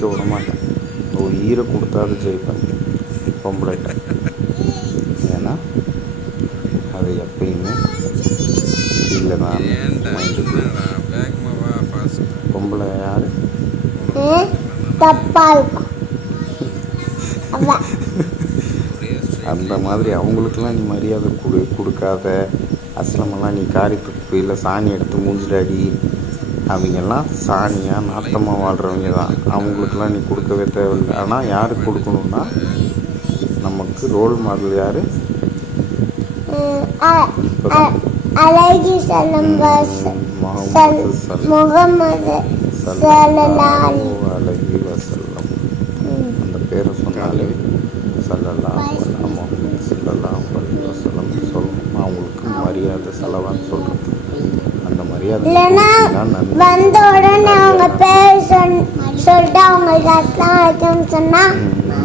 ஜெயிக்க விட மாட்டேன். ஒரு ஈரை கொடுத்தாது ஜெயிப்பேன் பொம்பளைட்ட. ஏன்னா அது எப்பயுமே கீழே தான் மைண்டுக்கு. பொம்பளை யார் தப்பா இருக்கும். அந்த மாதிரி அவங்களுக்கெல்லாம் நீ மரியாதை கொடுக்காத. அஸ்லமெல்லாம் நீ காரியத்துக்கு இல்லை சாணி எடுத்து மூஞ்சிடாடி. அவங்கெல்லாம் சாணியாக நாட்டமாக வாழ்கிறவங்க தான். அவங்களுக்கெல்லாம் நீ கொடுக்கவே தேவையில்லை. ஆனால் யாருக்கு கொடுக்கணுன்னா நமக்கு ரோல் மாடல் யார்? அழகி செல்லம் முகமது அழகி வசல்லம். அந்த பேரை சொன்னாலே சல்லல்லாஹு அலைஹி முஹம்மது ஸல்லல்லாஹு அலைஹி வஸல்லம் சொல்லணும். அவங்களுக்கு மரியாதை செலவான்னு சொல்கிறது. அந்த மரியாதை வந்த உடனே அவங்க பேர் சொல்லிட்டு அவங்களுக்கு அஸ்லாம் வலைக்கும் சொன்னால்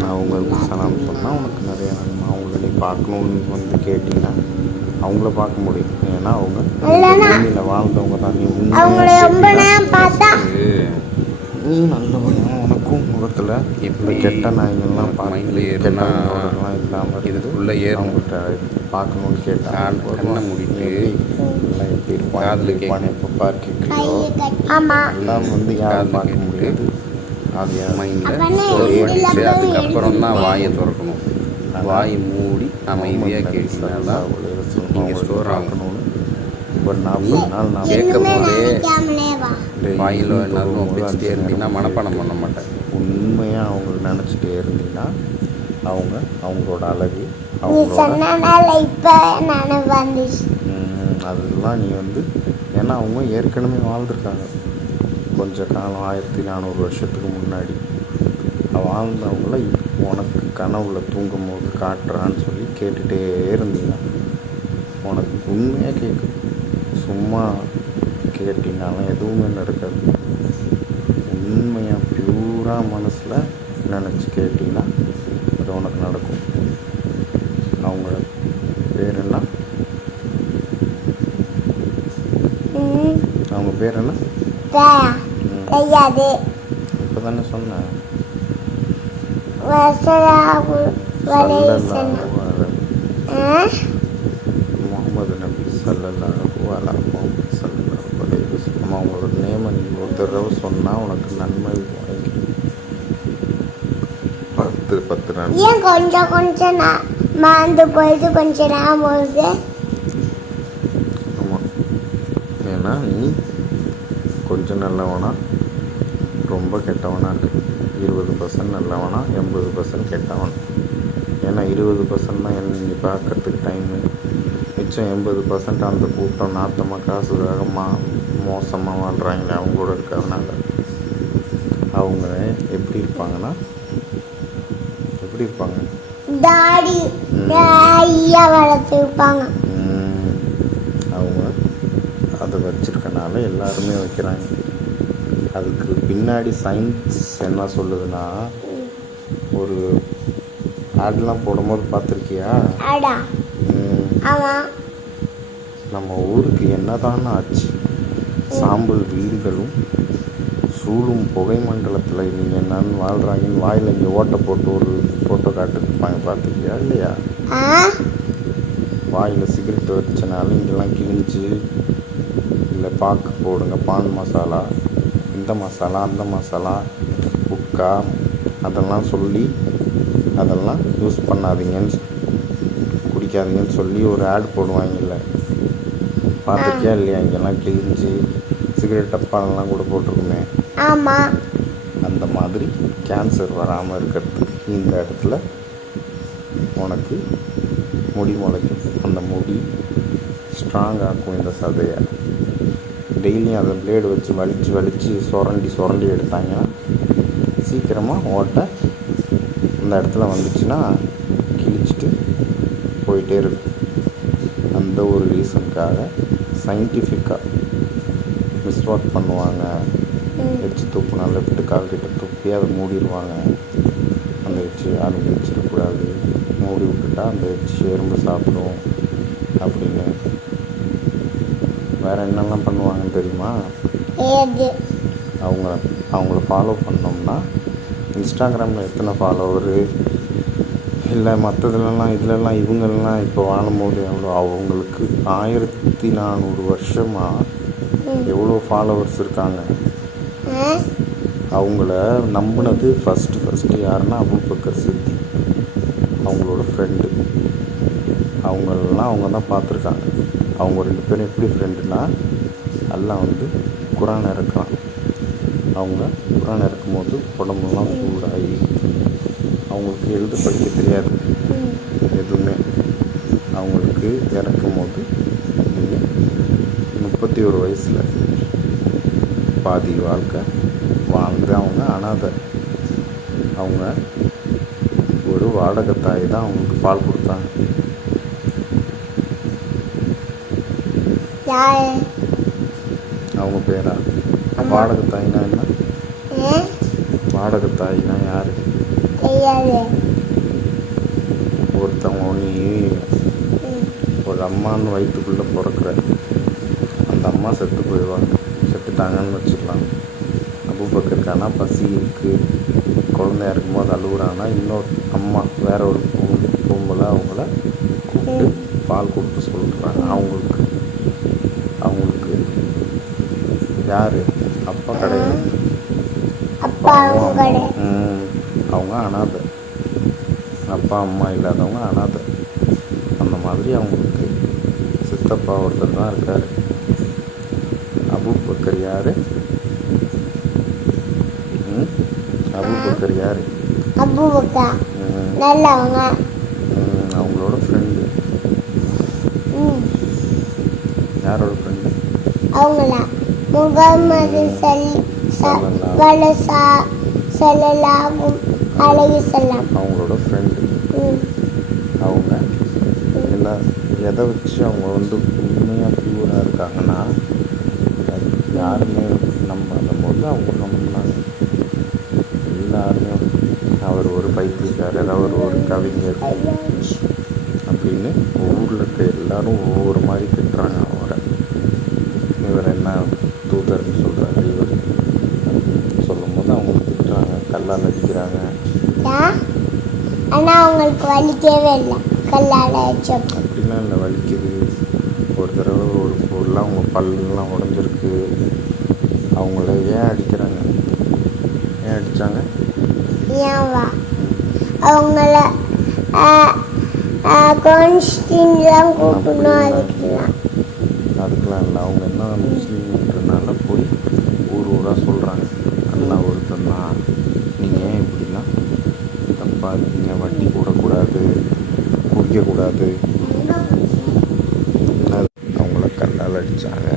அவங்களுக்கு சலாம் சொன்னால் உனக்கு நிறைய நன்மை. அவங்கள நீ பார்க்கணுன்னு வந்து கேட்டிங்கன்னா அவங்கள பார்க்க முடியும். ஏன்னா அவங்க பூமியில் வாழ்ந்தவங்க தான். நீ அவங்கள ரொம்ப நேரம் பார்த்தா நீ நல்லவனா உனக்கும் முகத்தில் இந்த கெட்ட நாய்கள்லாம் பார்க்கல. கெட்டவங்களோடலாம் இல்லாமல் இதுக்குள்ளே அவங்கள்ட்ட பார்க்கணுன்னு கேட்டால் கண்ணை முடிட்டு எல்லாம் எப்படி இருப்பான் அதில் கேட்பான் எப்போ பார்க்கலையோ எல்லாம் வந்து யாரும் பார்க்க முடியாது. அது மைண்டில் ஸ்டோர் பண்ணிட்டு அதுக்கப்புறம் தான் வாயை திறக்கணும். வாயை மூடி அமைதியாக கேட்டீங்கன்னா தான் நீங்கள் ஸ்டோர் ஆகணும்னு ஒரு 40 நாள் நான் கேட்கும் போதே வாயில் நல்லா வச்சுட்டே இருந்தீங்கன்னா மனப்பாடம் பண்ண மாட்டேன். உண்மையாக அவங்க நினச்சிட்டே இருந்தீங்கன்னா அவங்க அவங்களோட அழகு அதெல்லாம் நீ வந்து ஏன்னா அவங்க ஏற்கனவே வாழ்ந்துருக்காங்க. கொஞ்ச காலம் 1400 வருஷத்துக்கு முன்னாடி வாழ்ந்தவங்கள உனக்கு கனவுல தூங்கும் போது காட்டுறான்னு சொல்லி கேட்டுகிட்டே இருந்தீங்கன்னா உனக்கு உண்மையாக கேட்கும். சும்மா கேட்டினாலும் எதுவுமே நடக்காது. உண்மையாக பியூராக மனசில் நினச்சி கேட்டிங்கன்னா அது உனக்கு நடக்கும். அவங்க பேர் என்ன? அவங்க பேர் என்ன? இப்போ தானே சொன்னேன். முகமது நபி ஸல்லல்லாஹு அலைஹி வஸல்லம். அவங்களோட நேமை நீ ஒரு தடவை சொன்னால் உனக்கு நன்மை வாங்கி 10 நாள். ஏன் கொஞ்சம் கொஞ்சம் மாந்து போயிட்டு கொஞ்சம் நேரம் போகுது? ஆமாம், ஏன்னா நீ கொஞ்சம் நல்லவனா ரொம்ப கெட்டவனா இருக்கு. 20% நல்லவனா 80% கெட்டவன். ஏன்னா 20% தான் நீ பார்க்கறதுக்கு டைமு. மிச்சம் 80% அந்த கூட்டம் நாத்தமாக காசுக்காக மோசமாக வாழ்கிறாங்க. அவங்களோட இருக்கிறதுனால அவங்க எப்படி இருப்பாங்கன்னா எப்படி இருப்பாங்க? தாடி வளர்த்துருப்பாங்க. அவங்க அதை வச்சிருக்கனால எல்லாருமே வைக்கிறாங்க. அதுக்கு பின்னாடி சயின்ஸ் என்ன சொல்லுதுன்னா, ஒரு ஆடெலாம் போடும்போது பார்த்துருக்கியா? நம்ம ஊருக்கு என்னதான் ஆச்சு? சாம்பல் வீடுகளும் சூழும் புகை மண்டலத்தில் நீங்கள் என்னன்னு வாழ்கிறாங்கன்னு வாயில் இங்கே ஓட்டை போட்டு ஒரு ஃபோட்டோ காட்டுருப்பாங்க. பார்த்துருக்கியா இல்லையா? வாயில் சிகரெட் வச்சனாலும் இங்கெல்லாம் கிழிஞ்சு இல்லை பாக்கு போடுங்க, பான் மசாலா, இந்த மசாலா அந்த மசாலா புக்கா அதெல்லாம் சொல்லி அதெல்லாம் யூஸ் பண்ணாதீங்கன்னு குடிக்காதீங்கன்னு சொல்லி ஒரு ஆட் போடுவாங்கல்ல. பார்த்துருக்கியா இல்லையா? இங்கெல்லாம் கிழிஞ்சு சிகரெட் டப்பாலெல்லாம் கூட போட்டிருக்குமே. ஆமாம். அந்த மாதிரி கேன்சர் வராமல் இருக்கிறதுக்கு இந்த இடத்துல உனக்கு முடி முளைக்கும். அந்த முடி ஸ்ட்ராங் ஆக்கும். இந்த சதையை டெய்லியும் அதை பிளேடு வச்சு வலித்து சுரண்டி எடுத்தாங்கன்னா சீக்கிரமாக ஓட்டை இந்த இடத்துல வந்துச்சுன்னா கிழிச்சிட்டு போயிட்டே இருக்கும். அந்த ஒரு ரீசனுக்காக சயின்டிஃபிக்காக மிஸ்வாக் பண்ணுவாங்க. எச்சு துப்புனா லெஃப்ட் கால் கிட்ட துப்பி அதை மூடிடுவாங்க. அந்த எச்சு யாரும் வச்சிடக்கூடாது, மூடி விட்டுட்டா அந்த எச்சு எறும்பு சாப்பிடும் அப்படின்னு. வேறு என்னெல்லாம் பண்ணுவாங்கன்னு தெரியுமா? அவங்கள ஃபாலோ பண்ணோம்னா இன்ஸ்டாகிராமில் எத்தனை ஃபாலோவரு இல்லை மற்றதுலலாம் இதிலலாம் இவங்கெல்லாம் இப்போ வாழும்போது எவ்வளோ அவங்களுக்கு 1400 வருஷமாக எவ்வளோ ஃபாலோவர்ஸ் இருக்காங்க. அவங்கள நம்பினது ஃபஸ்ட்டு யாருன்னா அபூபக்கர் சித்திக், அவங்களோட ஃப்ரெண்டு. அவங்களெல்லாம் அவங்க தான் பார்த்துருக்காங்க. அவங்க 2 பேரும் எப்படி ஃப்ரெண்டுனா, எல்லாம் வந்து குரான் இறக்குறான். அவங்க குரான் இறக்கும்போது உடம்புலாம் சூடாகி அவங்களுக்கு எழுத படிக்க தெரியாது எதுவுமே. அவங்களுக்கு இறக்கும் போது 31 வயசில் பாதி வாழ்க்கை வாழ்ந்து அவங்க அனாதை. அவங்க ஒரு வாடகை தாய் தான் அவங்களுக்கு பால் கொடுத்தாங்க. அவங்க பேரா? வாடகை தாய்னா என்ன? வாடகை தாய்னா யாரு? ஒருத்தவங்க நீ ஒரு அம்மான்னு வயிற்றுக்குள்ளே பிறக்கிற, அந்த அம்மா செத்து போயிடுவாங்க. செத்துட்டாங்கன்னு வச்சுக்கலாம். அபூபக்கருக்கானா பசி இருக்குது, குழந்தையா இருக்கும்போது அழுகுறாங்கன்னா இன்னொரு அம்மா வேற ஒரு பொம்பளை அவங்கள கூப்பிட்டு பால் கொடுத்து சொல்கிறாங்க. அவங்களுக்கு யார்? அப்பா கிடையாது. அவங்க அனாதை. அப்பா அம்மா இல்லாதவங்க அனாதை. அந்த மாதிரி அவங்களுக்கு சித்தப்பா ஒருத்தர் தான் இருக்கார். அபூபக்கர் யார்? அபூபக்கர் யார்? அவங்களோட ஃப்ரெண்டு. யாரோட ஃப்ரெண்டு? அவங்களா முகமது அவங்களோட ஃப்ரெண்டு. அவங்க என்ன எதை வச்சு அவங்க வந்து உண்மையாக பியூராக இருக்காங்கன்னா, யாருமே நம்பாத போது அவங்க நம்பினாங்க. எல்லாருமே அவர் ஒரு பைத்தியக்காரர், அவர் ஒரு கவிஞர் அப்படின்னு ஊரில் இருக்க எல்லாரும் ஒவ்வொரு மாதிரி திட்டுறாங்க அவரை. இவர் என்ன தூதர்னு சொல்கிறாரு இவர் சொல்லும்போது அவங்க திட்டுறாங்க, கல்லால் அடிக்கிறாங்க. ஆனால் அவங்களுக்கு வலிக்கவே இல்லை, கல்லால் அடிச்சோம். அப்படிலாம் இல்லை, வலிக்குது. ஒரு தடவை ஒரு பொருளாக அவங்க பல்லாம் உடஞ்சிருக்கு. அவங்கள ஏன் அடிக்கிறாங்க? ஏன் அடித்தாங்க? ஏன்வா அவங்கள கான்ஸ்டின்லாம் கூப்பிடணும். அதுக்கெலாம் இல்லை. அவங்க என்ன முஸ்லீம்ன்றனால போய் ஊராக சொல்கிறாங்க, நல்லா ஒருத்தன் தான், நீங்கள் ஏன் இப்படிலாம் தப்பாக இருக்கீங்க, வட்டி போடக்கூடாது, குடிக்கக்கூடாது. அவங்கள கல்லால் அடித்தாங்க.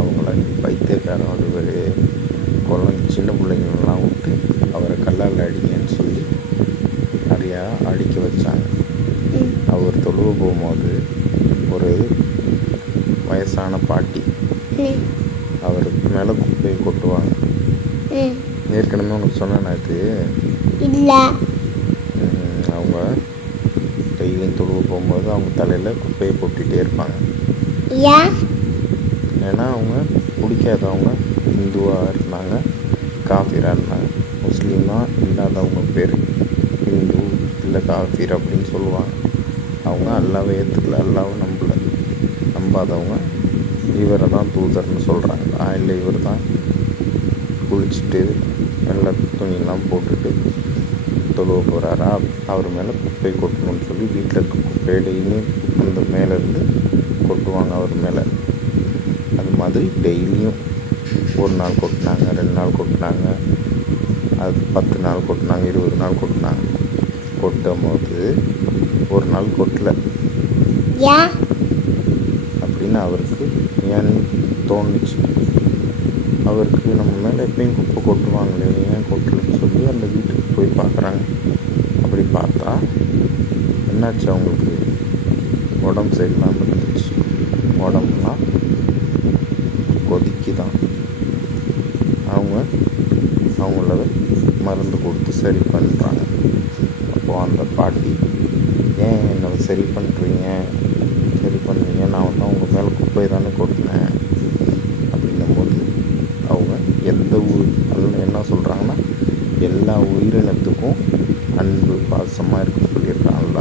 அவங்கள பைத்தியக்காரன் ஒருவர் சின்ன பிள்ளைங்களெலாம் விட்டு அவரை கல்லால் அடிங்கன்னு சொல்லி நிறையா அடிக்க வச்சாங்க. அவர் தொழுவ போகும்போது ஒரு வயசான பாட்டி அவருக்கு மேலே குப்பையை கொட்டுவாங்க. ஏற்கனவே உனக்கு சொன்னேன் இது இல்லை. அவங்க டெய்லியும் தொழுவ போகும்போது அவங்க தலையில் குப்பையை கொட்டிகிட்டே இருப்பாங்க. ஏன்னா அவங்க பிடிக்காதவங்க, இந்துவாக இருந்தாங்க, காஃபிராக இருந்தாங்க. முஸ்லீமாக இல்லாதவங்க பேர் இந்து இல்லை காஃபிர் அப்படின்னு சொல்லுவாங்க. அவங்க அல்லாவை ஏற்றுக்கல, அல்லாவை நம்பாதவங்க இவரை தான் தூதர்னு சொல்கிறாங்க. இல்லை இவர் தான் குளிச்சுட்டு நல்ல துணியெல்லாம் போட்டுட்டு தொழுவ போகிறாரா, அவர் மேலே குப்பை கொட்டணும்னு சொல்லி வீட்டில் இருக்க குப்பையை டெய்லியும் அந்த மேலேருந்து கொட்டுவாங்க அவர் மேலே. அது மாதிரி டெய்லியும் ஒரு நாள் கொட்டினாங்க, 2 நாள் கொட்டினாங்க, அது 10 நாள் கொட்டினாங்க, 20 நாள் கொட்டினாங்க. கொட்டும் போது ஒரு நாள் கொட்டலை அப்படின்னு அவருக்கு ஏன்னு தோணுச்சு. அவருக்கு நம்ம மேலே எப்பயும் குப்பை கொட்டுவாங்களே, ஏன் கொட்டலன்னு சொல்லி அந்த வீட்டுக்கு போய் பார்க்குறாங்க. அப்படி பார்த்தா என்னாச்சு, அவங்களுக்கு உடம்பு சரியில்லாமல் இருந்துச்சு. உடம்புலாம் கொதிக்குதான். அவங்கள மருந்து கொடுத்து சரி பண்ணுறாங்க. அப்போது அந்த பாட்டி, ஏன் என்னை சரி பண்ணுறீங்க, நான் வந்து அவங்க மேலே குப்பை தானே கொட்டினேன் அப்படின்னும்போது அவங்க எந்த ஊர் என்ன சொல்கிறாங்கன்னா, எல்லா உயிரினத்துக்கும் அன்பு பாசமாக இருக்க சொல்லியிருக்கான்ல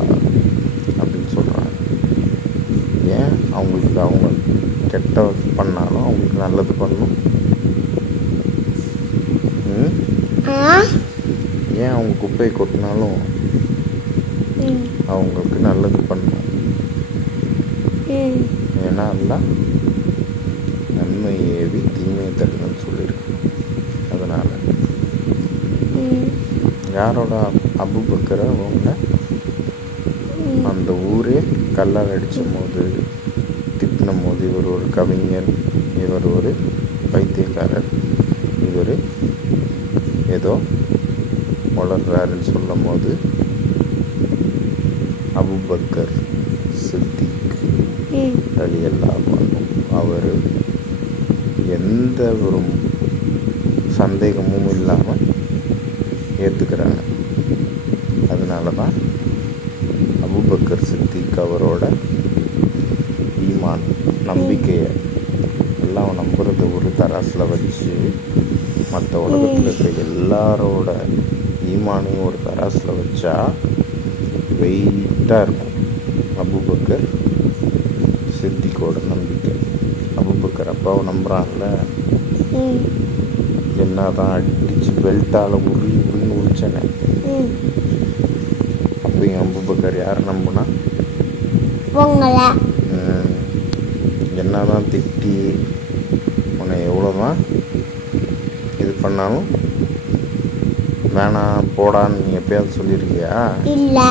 அப்படின்னு சொல்கிறாங்க. ஏன் அவங்களுக்கு அவங்க கெட்ட பண்ணாலும் அவங்களுக்கு நல்லது பண்ணணும்? ஏன் அவங்க குப்பையை கொட்டினாலும் அவங்களுக்கு நல்லது பண்ணணும்? ஏன்னா எல்லாம் நன்மை ஏவி தீமையை தருதுன்னு சொல்லியிருக்கு. அதனால் யாரோட அபூபக்கரை அவங்க அந்த ஊரே கல்லால் அடித்த போது திட்டின போது இவர் ஒரு கவிஞர், இவர் ஒரு பைத்தியக்காரர், இவர் ஏதோ வளர்றாருன்னு சொல்லும் போது அபூபக்கர் சித்திக் ரலியல்லாஹு அன்ஹு அவர் எந்த ஒரு சந்தேகமும் இல்லாமல் ஏற்றுக்கிறாங்க. அதனால தான் அபூபக்கர் சித்திக் அவரோட ஈமான் நம்பிக்கையை எல்லாம் நம்புறது ஒரு தராசில் வச்சு மற்ற உலகத்தில் இருக்கிற எல்லாரோட ஈமானையும் ஒரு தராசில் வச்சா வெயிட்டாக இருக்கும் அபூபக்கர் சித்திக்கோட நம்பிக்கை. அபூபக்கர் அப்பாவை நம்புகிறான்ல, என்ன தான் அடித்து பெல்ட்டால் உரின்னு உரிச்சனே, அப்பயும் அபூபக்கர் யார் நம்புனா? என்ன தான் திட்டி உன்னை எவ்வளோ தான் இது பண்ணாலும் வேணாம் போடான்னு நீ எப்பயாவது சொல்லியிருக்கியா? இல்லை.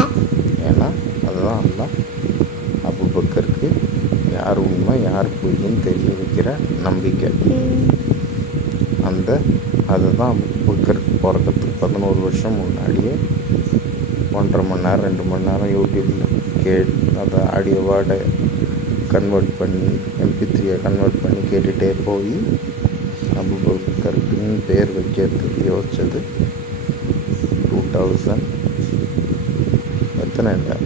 ஏன்னா அதுதான் அல்ல அபூபக்கருக்கு யார் உண்மை யார் பொய்ன்னு தெரிய வைக்கிற நம்பிக்கை. அதுதான் அபூபக்கர் பிறக்கிறதுக்கு 11 வருஷம் முன்னாடியே 1.5 மணி நேரம் 2 மணி நேரம் யூடியூப்பில் அதை ஆடியோவாட கன்வெர்ட் பண்ணி MP3 கன்வெர்ட் பண்ணி கேட்டுகிட்டே போய் அபூபக்கருக்குன்னு பேர் வைக்கிறதுக்கு யோசித்தது 2000 எத்தனை இல்லை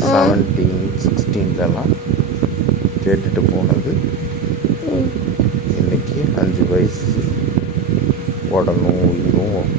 17 16லலாம் கேட்டுட்டு போனது. இன்றைக்கி 5 வயசு உடலும் உயிரும்